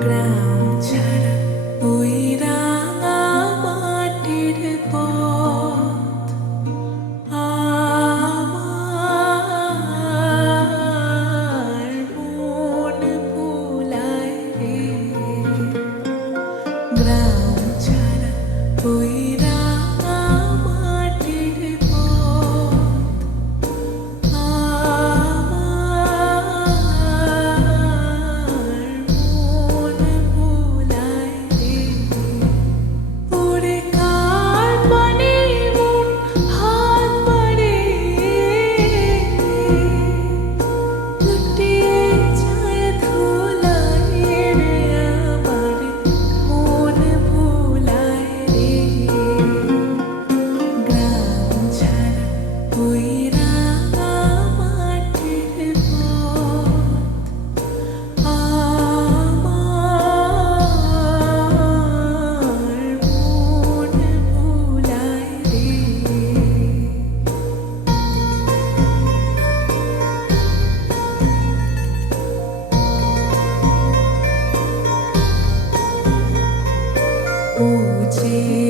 ground. see.